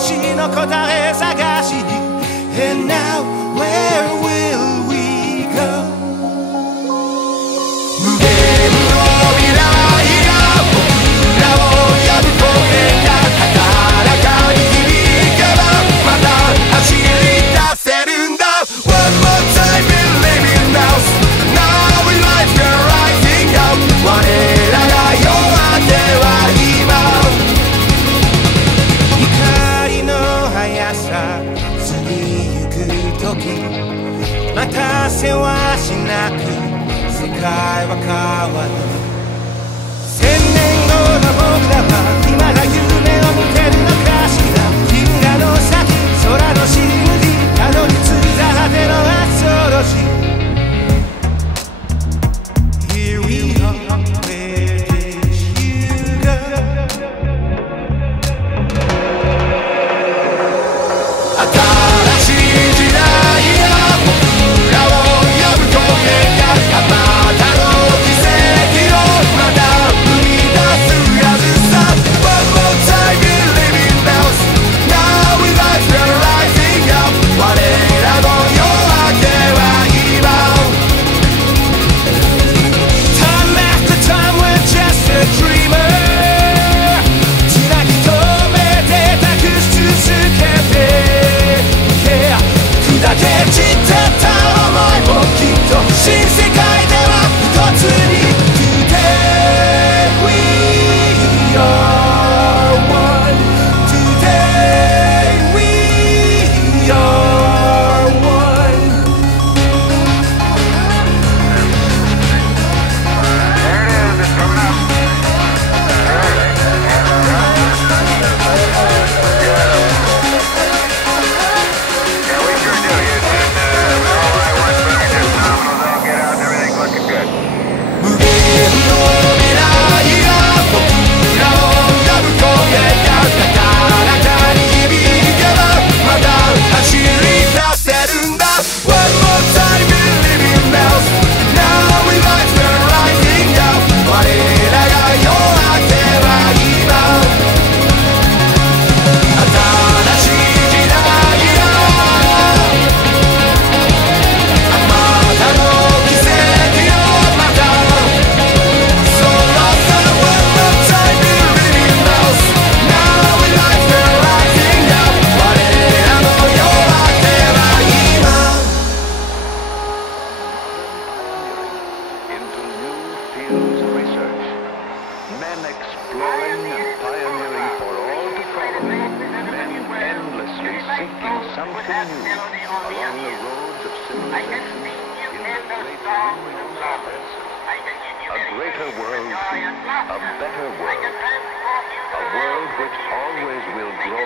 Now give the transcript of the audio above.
幻の答え探しに And now where will we go 無限の未来が僕らを呼ぶ声が高らかに響けばまた走り出せるんだ One more time believing now Now we life we're rising up 我らが夜明けは今光の速さ過ぎゆく時待たせはしなく世界は変わる千年後の僕らは今が夢を見てるのかしら銀河の先空の真理たどり着いた果てのアストロジー Here we are where did you go 新しい時代が僕らを呼ぶ声があまたの奇跡をまた生み出すはずさ One more time believing now Now we life we're rising up 我らの夜明けは今 Time after time we're just a dreamer つなぎ止めて託し続けて砕け散ってた想いもきっと新世界では一つに Today we are one Today we are one無限の未来が僕らを呼ぶ声が高らかに響けばまた走り出せるんだ One more time believing now Now we life we're rising up 我らが夜明けは今新しい時代があまたの奇跡をまた So lost and one more time believing now Now we life we're rising up 我らの夜明けは今 Into new fields of research, men exploring and pioneering for all to follow, men endlessly seeking something new along the roads of civilization in the great human progress. A greater world, a better world, a world which always will grow